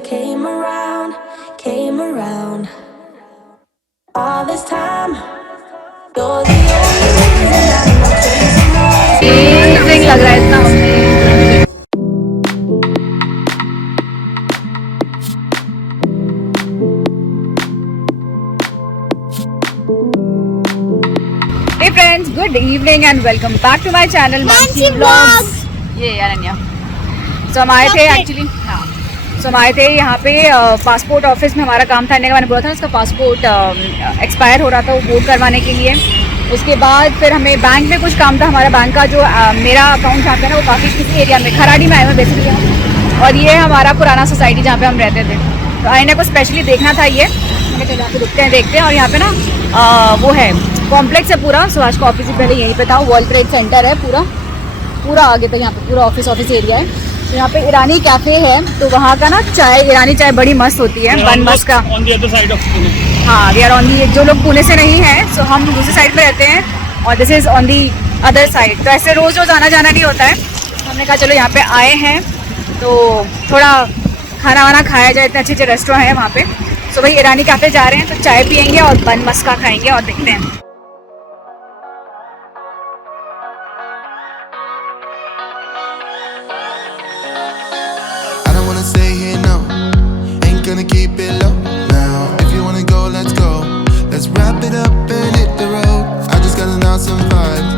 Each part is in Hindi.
came around. All this time, you're the only reason I'm not chasing more. Amazing लग रहा है इतना Hey friends, good evening and welcome back to my channel Mansi Vlogs. ये अनन्या. So हम आए थे एक्चुअली हम आए थे यहाँ पे पासपोर्ट ऑफिस में हमारा काम था. का मैंने बोला था उसका पासपोर्ट एक्सपायर हो रहा था, वो वोट करवाने के लिए. उसके बाद फिर हमें बैंक में कुछ काम था. हमारा बैंक का जो मेरा अकाउंट जहाँ पे ना वो काफ़ी किसी एरिया में खराड़ी में आए हुए बेसिकली. और ये हमारा पुराना सोसाइटी जहाँ पे हम रहते थे. तो आईने को स्पेशली देखना था ये. मैंने कहा यहाँ पे रुकते हैं देखते हैं. और यहाँ पे ना वो है कॉम्प्लेक्स है पूरा. सुभाष का ऑफिस पहले यहीं पे था. वर्ल्ड ट्रेड सेंटर है पूरा आगे तक. यहाँ पे पूरा ऑफिस एरिया है. तो यहाँ पे ईरानी कैफ़े है. तो वहाँ का ना चाय, ईरानी चाय बड़ी मस्त होती है. बन मस्त का. हाँ, वी आर ऑन दी. जो लोग पुणे से नहीं है सो हम दूसरी साइड पे रहते हैं और this is on the other side. तो ऐसे रोज़ आना जाना नहीं होता है. हमने कहा चलो यहाँ पे आए हैं तो थोड़ा खाना वाना खाया जाए. इतने अच्छे रेस्टोरेंट हैं वहाँ पे. सो भाई ईरानी कैफ़े जा रहे हैं तो चाय पियेंगे और बन मस्का खाएंगे और देखते हैं. Wrap it up and hit the road. I just got an awesome vibe,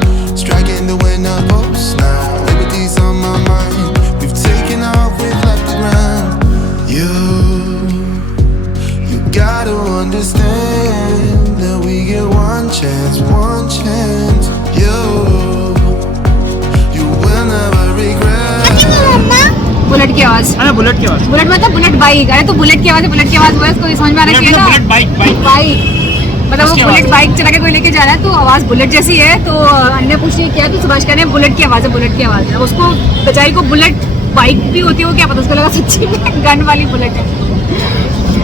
striking the winner post now. Liberty's on my mind. We've taken off, we've left the ground. You gotta understand that we get one chance. You will never regret. Bullet की आवाज़. बुलेट मतलब बुलेट बाइक. अरे तो बुलेट की आवाज़ वो है. इसको समझ में आना चाहिए ना. बाइक मतलब वो बुलेट बाइक चला के कोई लेके जा रहा है तो आवाज़ बुलेट जैसी है. तो अन्य पूछ रही क्या तो सुभाष कहने बुलेट की आवाज़ है. उसको बेचारी को बुलेट बाइक भी होती है वो क्या पता. उसको लगा सच्ची में गन वाली बुलेट है.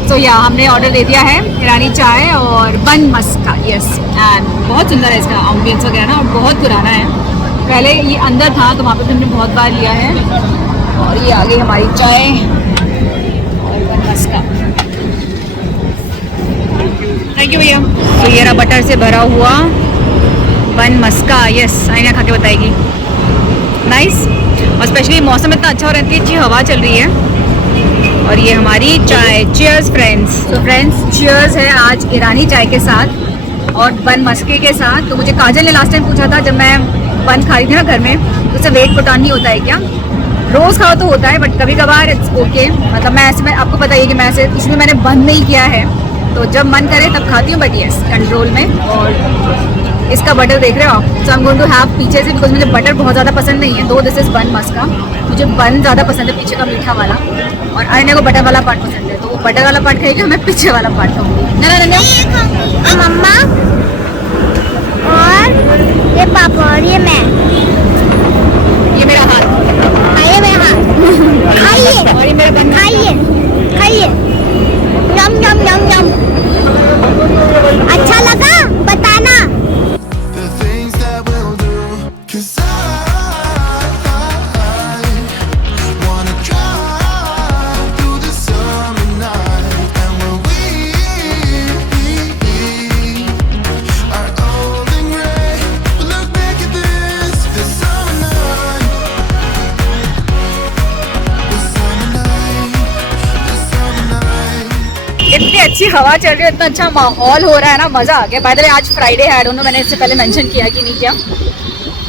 तो हमने ऑर्डर दे दिया है ईरानी चाय और बन मस्का. यस. एंड बहुत सुंदर है इसका एम्बियंस वगैरह ना. और बहुत पुराना है. पहले ये अंदर था तो वहाँ पर हमने बहुत बार लिया है. और ये आ गई हमारी चाय और बन मस्का. थैंक यू भैया. तो ये रहा बटर से भरा हुआ बन मस्का. यस, आईना खा के बताएगी. नाइस. और स्पेशली मौसम इतना अच्छा हो रहा है, अच्छी हवा चल रही है. और ये हमारी चाय. Cheers friends. तो फ्रेंड्स चीयर्स है आज ईरानी चाय के साथ और बन मस्के के साथ. तो मुझे काजल ने लास्ट टाइम पूछा था जब मैं बन खा रही थी ना घर में, तो उससे वेट पुट ऑन नहीं होता है क्या. रोज़ खाओ तो होता है बट कभी कभार इट्स ओके. मतलब मैं ऐसे में आपको पता ही है कि मैं ऐसे इसलिए मैंने बंद नहीं किया है. तो जब मन करे तब खाती हूँ बट यस कंट्रोल में. और इसका बटर देख रहे हो आप. So I am going to have पीछे से बिकॉज मुझे बटर बहुत ज़्यादा पसंद नहीं है. दो दिस इज़ बन मस्का. मुझे बन ज़्यादा पसंद है पीछे का मीठा वाला. और आईने को बटर वाला पार्ट पसंद है तो वो बटर वाला पार्ट खाएगी. मैं पीछे वाला पार्ट खाऊंगी. ना मम्मा और ये पापा और ये मैं. ये मेरा हाथ. ये मेरा हाथ. खाइए. और ये मेरा बन. खाइए. नम नम नम नम. अच्छा लगा बताना. The things that we'll do, 'cause I wanna drive through the summer night. And when we are old and gray, we'll look back at this summer night. इतनी अच्छी हवा चल रही है, इतना अच्छा माहौल हो रहा है ना. मज़ा आ गया. बाय द वे आज फ्राइडे है. दोनों मैंने इससे पहले मेंशन किया कि नहीं किया.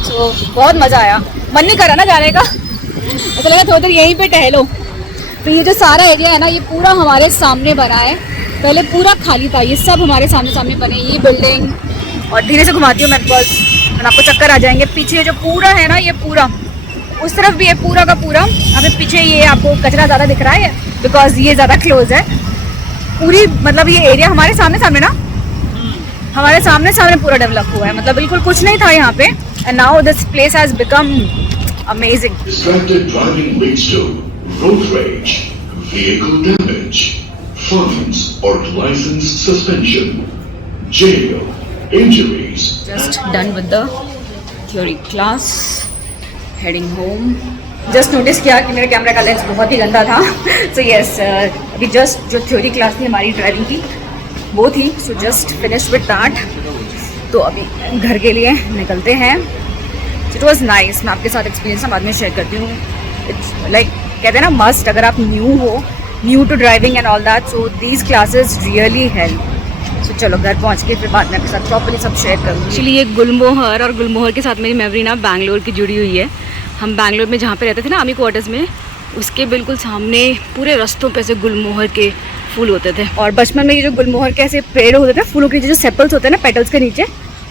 सो बहुत मज़ा आया. मन नहीं करा ना जाने का. ऐसा लगा थोड़ी देर यहीं पे टहलो. तो ये जो सारा एरिया है ना ये पूरा हमारे सामने बना है. पहले पूरा खाली था. ये सब हमारे सामने बने. ये बिल्डिंग. और धीरे से घुमाती हूँ मैं बस आपको चक्कर आ जाएंगे. पीछे जो पूरा है ना ये पूरा उस तरफ भी है पूरा का पूरा. अभी पीछे ये आपको कचरा ज़्यादा दिख रहा है बिकॉज ये ज़्यादा क्लोज है. पूरी मतलब ये एरिया हमारे सामने ना हमारे सामने पूरा डेवलप हुआ है. मतलब बिल्कुल कुछ नहीं था यहाँ पे. And now this place has become amazing. Distracted driving leads to road rage, vehicle damage, fines or license suspension, jail, injuries. Just done with the theory class. Heading home. Just notice किया कि मेरे कैमरा का लेंस बहुत ही गंदा था। सो यस, अभी जस्ट जो थ्योरी क्लास थी हमारी ड्राइविंग की वो थी, so just finish with that. तो अभी घर के लिए निकलते हैं। It was nice. मैं आपके साथ एक्सपीरियंस बाद में शेयर करती हूँ। इट्स लाइक कहते हैं ना मस्ट, अगर आप new to driving and all that, so these classes really help. So चलो घर पहुँच के फिर बाद में आपके साथ प्रॉपर्ली सब शेयर करूँगी। एक्चुअली ये गुलमोहर, और गुलमोहर के साथ मेरी मेमोरी ना बैंगलोर की जुड़ी हुई है। हम बैंगलोर में जहाँ पे रहते थे ना, आर्मी क्वार्टर्स में, उसके बिल्कुल सामने पूरे रास्तों पे ऐसे गुलमोहर के फूल होते थे। और बचपन में ये जो गुलमोहर के ऐसे पेड़ होते थे, फूलों के नीचे जो सेपल्स होते हैं ना पेटल्स के नीचे,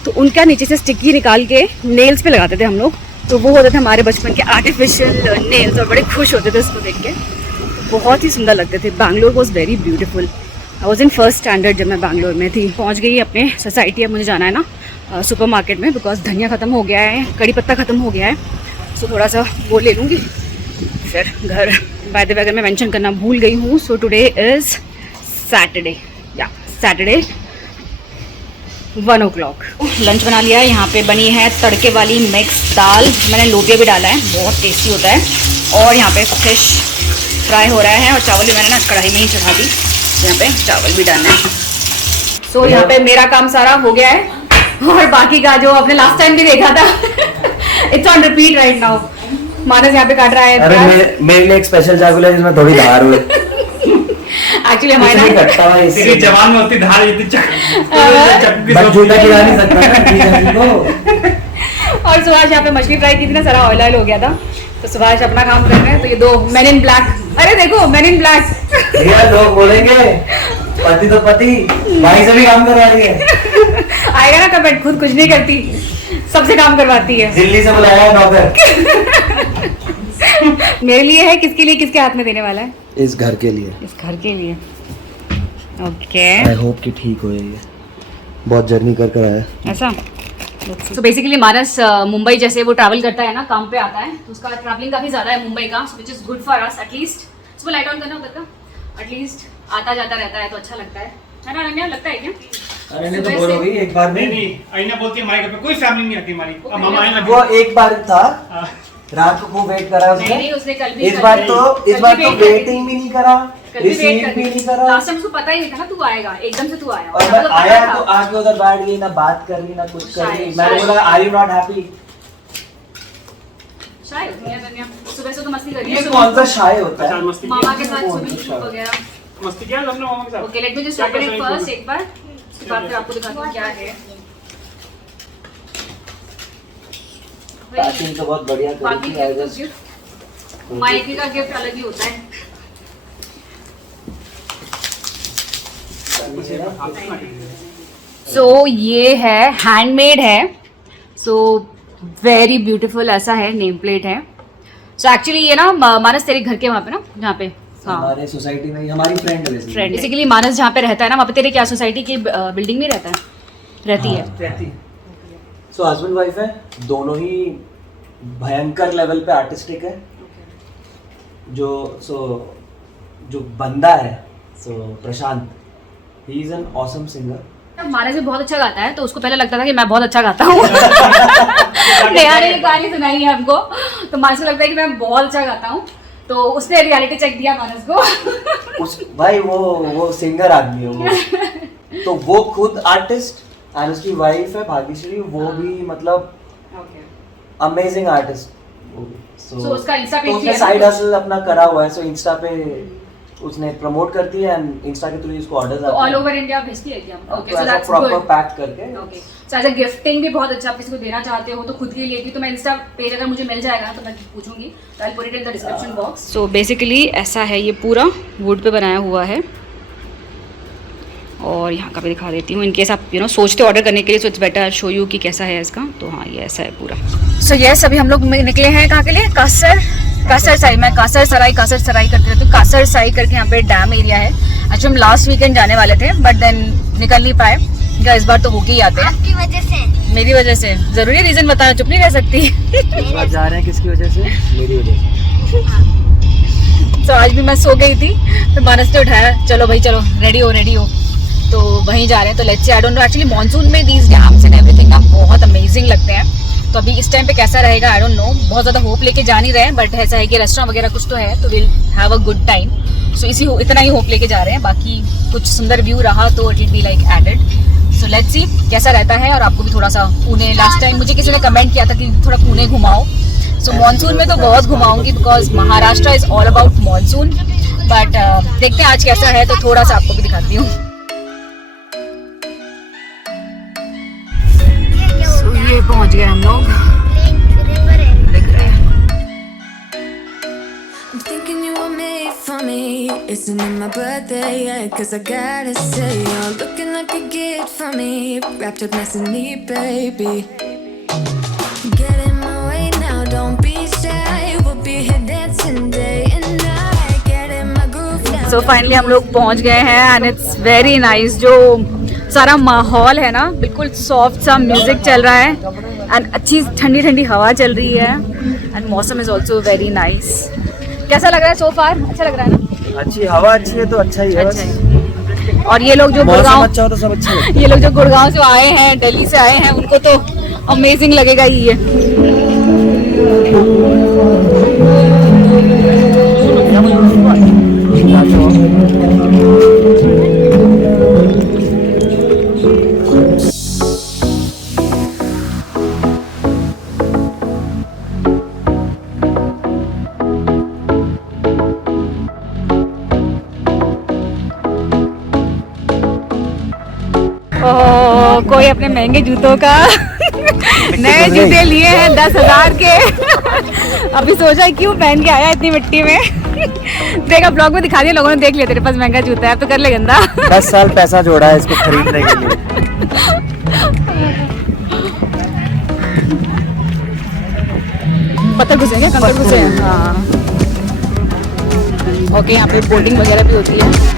तो उनका नीचे से स्टिकी निकाल के नेल्स पे लगाते थे हम लोग। तो वो होते थे हमारे बचपन के आर्टिफिशियल नेल्स, और बड़े खुश होते थे उसको देख के। बहुत ही सुंदर लगते थे। Bangalore was very beautiful. I was in first standard जब मैं बैंगलोर में थी। पहुँच गई अपने सोसाइटी। अब मुझे जाना है ना सुपर मार्केट में, बिकॉज धनिया ख़त्म हो गया है, कड़ी पत्ता ख़त्म हो गया है। सो थोड़ा सा वो ले लूँगी फिर घर। बाय द वे अगर मैं मेंशन करना भूल गई हूँ, सो टुडे इज़ सैटरडे, या सैटरडे 1 o'clock। लंच बना लिया है। यहाँ पे बनी है तड़के वाली मिक्स दाल, मैंने लोबिया भी डाला है, बहुत टेस्टी होता है। और यहाँ पे फिश फ्राई हो रहा है, और चावल भी मैंने ना कढ़ाई में ही चढ़ा दी। यहाँ पे चावल भी डालना है। सो यहाँ पे मेरा काम सारा हो गया है, और बाकी का जो आपने लास्ट टाइम भी देखा था it's on repeat right now. Manas यहाँ पे काट रहा है। अरे मेरे लिए एक स्पेशल चाकू है जिसमें थोड़ी धार हुई। एक्चुअली हमारे ना जवान में होती धार नहीं सकता। और सुभाष यहाँ पे मछली फ्राई की थी ना, सारा ऑयल हो गया था। तो सुभाष अपना काम कर रहे हैं। तो ये दो मैन इन ब्लैक, अरे देखो मैन इन ब्लैक। यार लोग बोलेंगे पति तो पति, भाई से भी काम करवा रही है। आएगा ना कमेंट, खुद कुछ नहीं करती, सबसे काम करवाती है। दिल्ली से बुलाया है नौकर। मेरे लिए है, किसके लिए, किसके हाथ में देने वाला है? इस घर के लिए। इस घर के लिए। ओके, आई होप कि ठीक हो ये, बहुत जर्नी कर कर आया ऐसा। तो बेसिकली मानस मुंबई जैसे वो ट्रैवल करता है ना, काम पे आता है, तो उसका ट्रैवलिंग काफी ज्यादा है मुंबई का, which is good for us. At least इसको लाइट ऑन करना उधर का, एटलीस्ट आता जाता रहता है तो अच्छा लगता है ना अनन्या? लगता है क्या? अनन्या तो बोलोगी एक बार में। नहीं, आईना बोलती है हमारे घर पे कोई फैमिली नहीं आती हमारी। अब मामा आए ना, वो एक बार था, रात को खूब वेट करा उसने। नहीं, उसने कल भी, इस बार तो वेटिंग भी नहीं करा, रिसीव भी नहीं करा। लास्ट टाइम उसको पता ही नहीं था ना तू आएगा, एकदम से तू आया। और मैं आया तो आके उधर बैठ गई, ना बात कर रही ना कुछ कर रही। मैंने बोला आर यू नॉट हैप्पी? शायद अनन्या सुबह से तो मस्ती कर रही ये है। कौन सा शाय होता है? मस्ती मामा के साथ सुबह वगैरह मस्ती किया हमने मामा के साथ। Okay, let me just open it first एक बार, उसके बाद फिर आपको दिखाती हूँ क्या है। पैकिंग तो बहुत बढ़िया बाकी करी थी। आई गिफ्ट, जस्ट गिफ्ट माइकी का गिफ्ट अलग ही होता है। सो ये है हैंडमेड है, सो वेरी ब्यूटीफुल, ऐसा है, नेम प्लेट है। सो एक्चुअली ये ना मानस तेरे घर के वहाँ पे ना, जहाँ पे हमारे सोसाइटी में हमारी फ्रेंड है फ्रेंड बेसिकली मानस जहाँ पे रहता है ना, वहाँ पे तेरे क्या सोसाइटी की बिल्डिंग में रहता है, रहती है। सो हस्बैंड वाइफ है, दोनों ही भयंकर लेवल पे आर्टिस्टिक है। जो बंदा है, so Prashant, he is an awesome singer. Manas भी बहुत अच्छा गाता है, तो उसको पहले लगता था कि मैं बहुत अच्छा गाता हूँ। नेहा ने ये कहानी सुनाई है हमको, तो मानस को लगता है कि मैं बहुत अच्छा गाता हूँ, तो उसने रियलिटी चेक दिया मानस को। भाई वो सिंगर आदमी है वो। तो वो खुद आर्टिस्ट, और उसकी वाइफ है भाग्यश्री, वो भी मतलब अमेजिंग आर्टिस्ट। So, उसका इंस्टा पेज भी उसने है साइड हसल अपना करा हुआ है, सो इंस्टा पे उसने प्रमोट करती है, एंड इंस्टा के थ्रू उसको ऑर्डर्स आते हैं। ऑल ओवर इंडिया भेजती है क्या? Okay, so that's proper good. Pack करके। Okay, so as a gifting भी बहुत अच्छा, आप किसी को देना चाहते हो तो खुद के लिए भी, तो मैं इंस्टा पेज अगर मुझे मिल जाएगा तो मैं पूछूंगी, तो I put it in the description box. So basically ऐसा है, ये पूरा वुड पे बनाया हुआ है, और यहाँ का भी दिखा देती हूँ, इनकेस आप सोचते ऑर्डर करने के लिए, so it's better show you कि कैसा है इसका। तो हाँ, ये ऐसा है पूरा। सो यस, अभी हम लोग निकले हैं कहाँ के लिए? कासर सराई। मैं कासर सराई करते रहती हूँ। कासर सराई करके यहाँ पे डैम एरिया है। एक्चुअली हम लास्ट वीकेंड जाने वाले थे, बट देन निकल नहीं पाए, क्या इस बार तो होके ही आते हैं। आपकी वजह से। मेरी वजह से? जरूरी रीजन बताना, चुप नहीं रह सकती। इस बार जा रहे हैं किसकी वजह से? मेरी वजह से। तो आज भी मैं सो गई थी, तो मानस ने उठाया, चलो भाई चलो, रेडी हो, तो वहीं जा रहे हैं। तो let's say, I don't know, actually monsoon में दीज डैम्स एंड एवरीथिंग ना बहुत अमेजिंग लगते हैं। तो अभी इस टाइम पे कैसा रहेगा आई डोंट नो, बहुत ज़्यादा होप लेके जा नहीं रहे हैं, बट ऐसा है कि रेस्टोरेंट वगैरह कुछ तो है, तो will have a good time. So इतना ही होप लेके जा रहे हैं, बाकी कुछ सुंदर व्यू रहा तो it will be like added. So let's see कैसा रहता है। और आपको भी थोड़ा सा पुणे, लास्ट टाइम मुझे किसी ने कमेंट किया था कि थोड़ा पुणे घुमाओ, सो मॉनसून में तो बहुत घुमाऊंगी because Maharashtra is all about monsoon, but देखते हैं आज कैसा है, तो थोड़ा सा आपको भी दिखाती हूँ। So, ये पहुंच गए हम लोग, दिख रहे हैं। I'm thinking you were made for me. Isn't it my birthday yet? 'Cause I gotta say, you're looking like a gift for me. Wrapped up nice and neat, baby. Get in my way now, don't be shy. We'll be here dancing day and night. Get in my groove now. So finally हम लोग पहुंच गए हैं and it's very nice। जो सारा माहौल है ना, बिल्कुल सॉफ्ट सा म्यूजिक चल रहा है एंड अच्छी ठंडी ठंडी हवा चल रही है एंड मौसम इज ऑल्सो वेरी नाइस। कैसा लग रहा है सो फार? अच्छा लग रहा है ना? अच्छी हवा अच्छी है तो अच्छा ही है। अच्छा है। और ये लोग जो गुड़गांव, अच्छा हो तो सब अच्छा है। ये लोग जो गुड़गांव से आए हैं, दिल्ली से आए हैं, उनको तो अमेजिंग लगेगा ही ये। कोई अपने महंगे जूतों का नए जूते लिए हैं 10,000 के। अभी सोचा है क्यों पहन के आया इतनी मिट्टी में। देखा ब्लॉग में दिखा दिया, लोगों ने देख लिया तेरे पास महंगा जूता है, अब तो कर ले गंदा। 10 साल पैसा जोड़ा है इसको खरीदने के लिए। पत्थर घुसे हैं, कंकड़ घुसे हैं। हाँ ओके, यहाँ पे बोटिंग वगैरह भी होती है।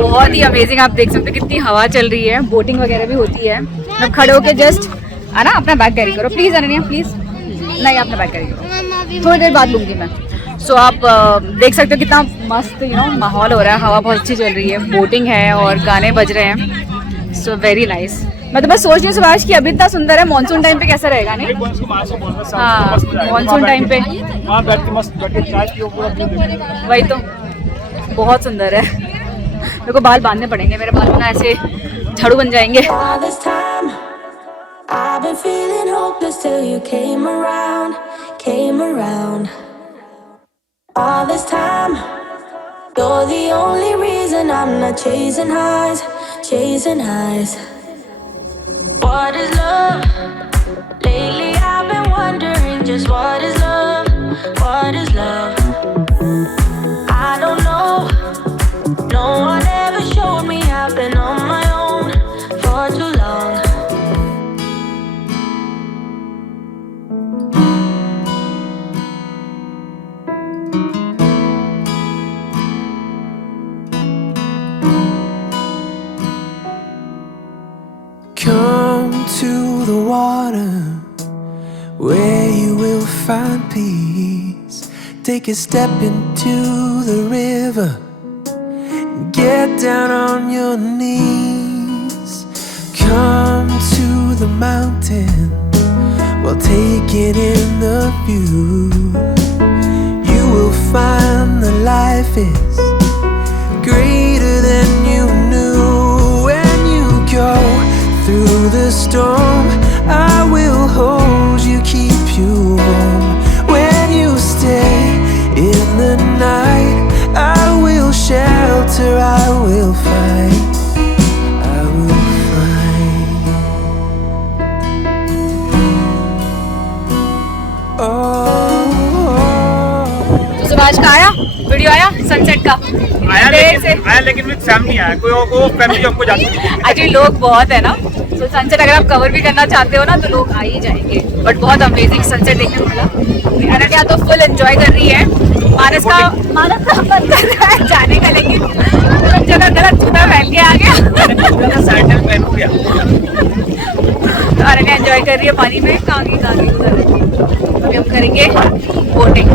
बहुत ही अमेजिंग, आप देख सकते हो कितनी हवा चल रही है, बोटिंग वगैरह भी होती है। अब खड़े होके जस्ट आना, अपना बैग कैरी करो प्लीज अनन्या, प्लीज। नहीं, अपना बैग कैरी करो, थोड़ी देर बाद लूंगी मैं। सो आप देख सकते हो कितना मस्त माहौल हो रहा है, हवा बहुत अच्छी चल रही है, बोटिंग है और गाने बज रहे हैं। So very nice. मैं तो बस सोच रही हूँ सुभाष कि अभी इतना सुंदर है, मानसून टाइम पे कैसा रहेगा नहीं? हाँ, मानसून टाइम पे वही तो बहुत सुंदर है। मेरे को बाल बांधने पड़ेंगे, मेरे बाल ना ऐसे झाड़ू बन जाएंगे। All this time, I've been feeling hopeless till you came around, came around. All this time, you're the only reason I'm not chasing highs, chasing highs. What is love? Lately I've been wondering just what is love, what is love? I don't know, no one ever showed me. I've been on my own for too long. Come to the water where you will find peace. Take a step into the river. Get down on your knees. Come to the mountain. Well, take it in the view. You will find that life is greater than you knew. When you go through the storm, I will hold you, keep you warm. When you stay in the night, I will shelter, I will fight, I will fight. तो सुभाष का आया वीडियो, आया सनसेट का, आया लेकिन विद फैमिली आया, कोई और को फैमिली हमको जाती है। एक्चुअली लोग बहुत है ना, तो सनसेट अगर आप कवर भी करना चाहते हो ना तो लोग आ ही जाएंगे। बट बहुत अमेजिंग सनसेट देखने को मिला। अनन्या तो फुल एंजॉय कर रही है। मानस का मन कर रहा है जाने का, लेकिन जगह गलत जूता पहन के आ गया। सैंडल पहन गया। तो अनन्या एंजॉय कर रही है पानी में। कहाँ गई उधर। अभी हम करेंगे बोटिंग।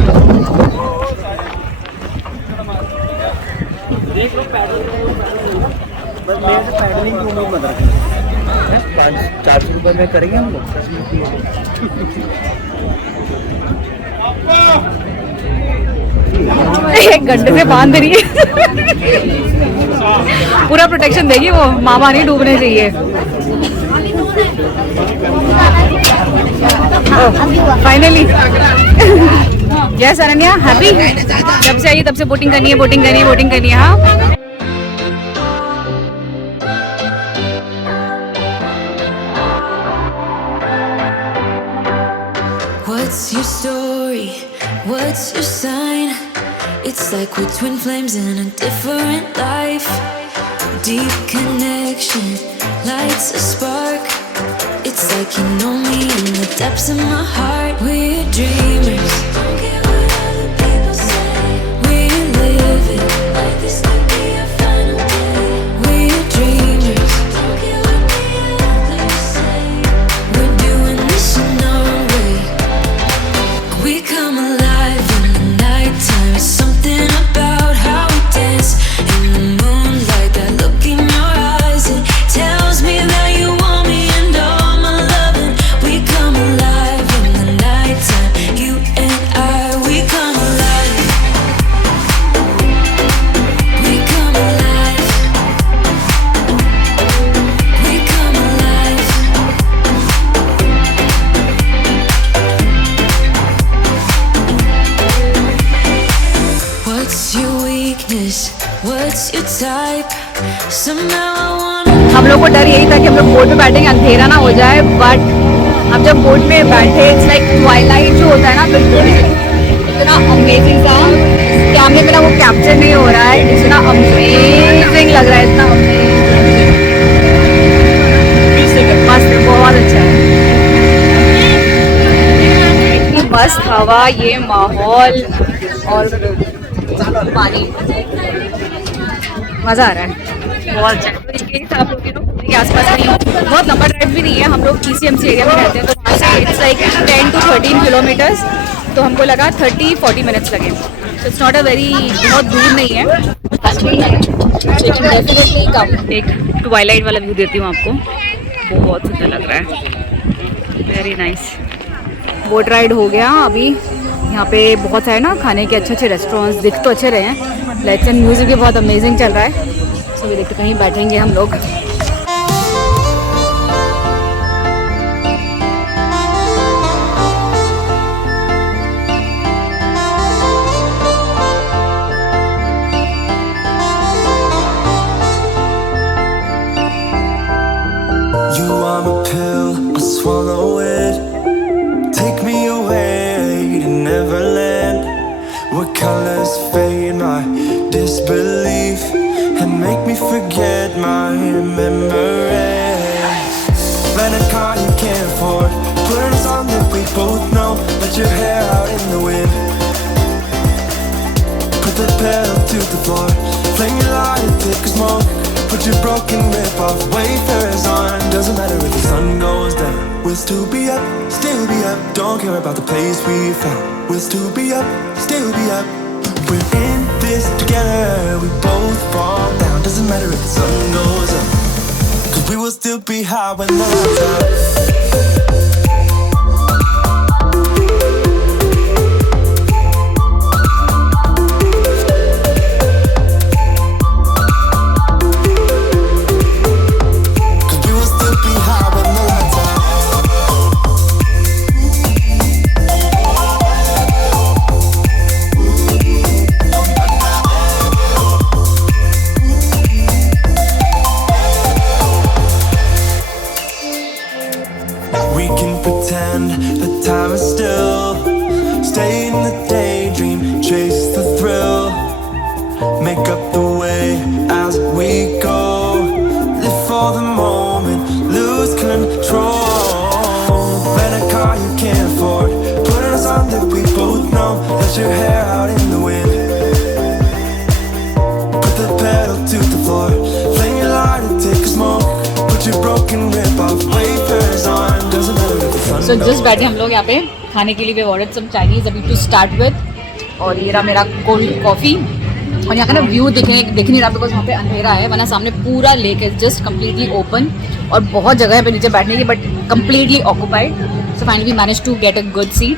बस मेरे से पैडलिंग की उम्मीद मत रखना। 400 रुपये में करेंगे हम लोग। 1 घंटे से बांध रही है। पूरा प्रोटेक्शन देगी वो, मामा नहीं डूबने चाहिए। Finally yes Ananya happy. जब से आई तब से बोटिंग करनी है, बोटिंग करनी है, बोटिंग करनी है। हाँ What's your story? What's your sign? It's like we're twin flames in a different life. Deep connection lights a spark. It's like you know me in the depths of my heart. We're dreamers. Don't care what other people say. We're living like this could be our final day. We're dreamers. Don't care what the others say. We're doing this in our way. We come alive in the nighttime. Something about how we dance in the moonlight. That look in your eyes, it tells me that you want me and all my loving. We come alive in the nighttime. You and I, we come alive. We come alive. We come alive. What's your weakness? What's your type? Somehow I wanna. हम लोग को डर यही था कि हम लोग बोट में बैठेंगे अंधेरा ना हो जाए, बट हम जब बोट में बैठे इट्स लाइक ट्वाइलाइट जो होता है ना, बिल्कुल इतना अमेजिंग था। कैमरे में ना वो कैप्चर नहीं हो रहा है, इतना अमेजिंग लग रहा है, इतना अमेजिंग। मस्त, बहुत अच्छा है। इतनी मस्त हवा, ये माहौल और पानी, मज़ा आ रहा है, बहुत अच्छा। आप लोग के आसपास नहीं हो, बहुत लंबा ड्राइव भी नहीं है। हम लोग PCMC एरिया में रहते हैं, तो वहाँ से इट्स लाइक 10 to 13 किलोमीटर्स, तो हमको लगा 30-40 मिनट्स लगे। तो इट्स नॉट अ वेरी, बहुत दूर नहीं है, लेकिन डेफिनेटली कम। एक ट्वाइलाइट वाला व्यू देती हूँ आपको, बहुत सुंदर लग रहा है, वेरी नाइस। बोट राइड हो गया। अभी यहाँ पे बहुत सारे ना खाने के अच्छे अच्छे रेस्टोरेंट्स दिख तो अच्छे रहे हैं, लेकिन म्यूज़िक भी बहुत अमेजिंग चल रहा है। सो भी देखते कहीं बैठेंगे हम लोग। You are my pill, I swallow it. Take me away to Neverland, where colors fade my disbelief and make me forget my memories. Rent a car you can't afford, put on a song that we both know, let your hair out in the wind. Put the pedal to the floor, flame your light and take a smoke. Put your broken rip-off wafers on. Doesn't matter if the sun goes down, we'll still be up, still be up. Don't care about the place we found, we'll still be up, still be up. We're in this together, we both fall down. Doesn't matter if the sun goes up, 'cause we will still be high when the lights out. We can pretend the time is still, stay in the daydream, chase the thrill, make up the broken rip-off wafers on. Doesn't matter if the sun so goes just बैठे हम लोग यहाँ पे खाने के लिए। वी ऑर्डर्ड सम चाइनीज अभी टू स्टार्ट विद। और ये रहा मेरा कोल्ड कॉफ़ी। और यहाँ का ना व्यू दिख नहीं रहा बिकॉज वहाँ पे अंधेरा है, वरना सामने पूरा लेक है, जस्ट कम्प्लीटली ओपन। और बहुत जगह है पे नीचे बैठने की, but completely occupied. So finally we manage to get a good seat.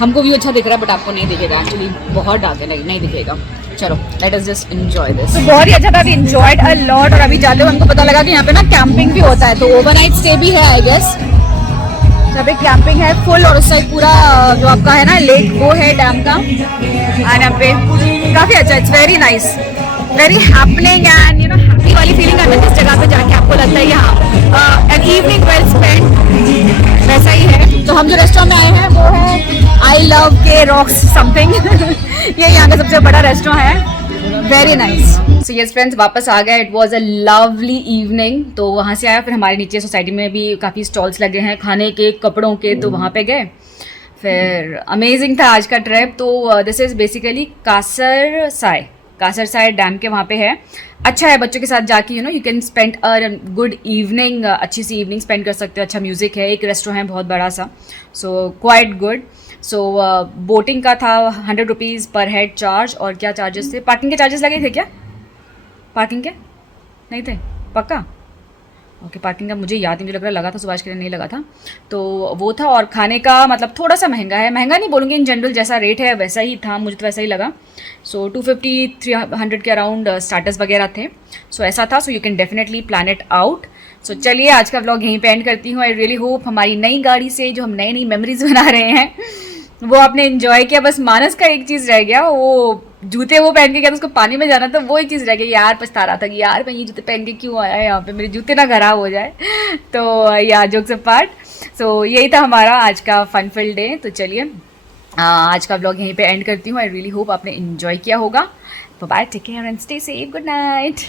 हमको व्यू अच्छा दिख रहा है बट आपको नहीं दिखेगा, एक्चुअली बहुत डार्क है, नहीं दिखेगा। चलो let us just enjoy this. तो बहुत ही अच्छा था, वी एंजॉयड अ लॉट। और अभी जाते हुए हमको पता लगा कि यहाँ पे ना कैंपिंग भी होता है, तो ओवरनाइट स्टे भी है आई गेस। यहाँ पे कैंपिंग है फुल, और उस साइड पूरा जो आपका है ना लेक वो है डैम का। एंड यहाँ पे काफ़ी अच्छा, it's very nice, very happening and you know happy वाली फीलिंग आता है जिस जगह पे जाके आपको लगता है यहाँ एन इवनिंग वेल स्पेंड, वैसा ही है। तो हम जो रेस्टोरेंट में आए हैं वो है आई लव के रॉक्स समथिंग ये यहाँ का सबसे बड़ा रेस्टोरेंट है, very nice. So yes friends, वापस आ गए। It was a lovely evening. तो वहाँ से आया, फिर हमारे नीचे सोसाइटी में भी काफ़ी स्टॉल्स लगे हैं खाने के, कपड़ों के, तो वहाँ पे गए। फिर अमेजिंग था आज का ट्रिप। तो दिस इज़ बेसिकली कासरसाय डैम के वहाँ पे है। अच्छा है बच्चों के साथ जाके, you know you can spend a good evening, अच्छी सी इवनिंग स्पेंड कर सकते हो। अच्छा म्यूज़िक है, एक रेस्टोरेंट है बहुत बड़ा सा, सो क्वाइट गुड। सो बोटिंग का था 100 रुपीज़ पर हेड चार्ज। और क्या चार्जेस थे? पार्किंग के चार्जेस लगे थे क्या? पार्किंग के नहीं थे पक्का? ओके, पार्किंग का मुझे याद नहीं, मुझे लग रहा लगा था, सुभाष के लिए नहीं लगा था। तो वो था। और खाने का मतलब थोड़ा सा महंगा है, महंगा नहीं बोलूँगी, इन जनरल जैसा रेट है वैसा ही था, मुझे तो वैसा ही लगा। सो 250-300 के अराउंड स्टार्टर्स वगैरह थे। सो ऐसा था। So you can definitely plan it out. So चलिए आज का व्लॉग यहीं पे एंड करती हूँ। आई रियली होप हमारी नई गाड़ी से जो हम नई नई मेमोरीज बना रहे हैं वो आपने इन्जॉय किया। बस मानस का एक चीज़ रह गया, वो जूते वो पहन के गया था, उसको पानी में जाना था, वो एक चीज़ रह गई यार, पछता रहा था कि यार मैं ये जूते पहन के क्यों आया यहाँ पे, मेरे जूते ना खराब हो जाए। तो या जोक्स अपार्ट, सो यही था हमारा आज का फन फिल डे। तो चलिए आज का व्लॉग यहीं पे एंड करती हूँ। आई रियली होप आपने इन्जॉय किया होगा। Bye, take care and stay safe, good night.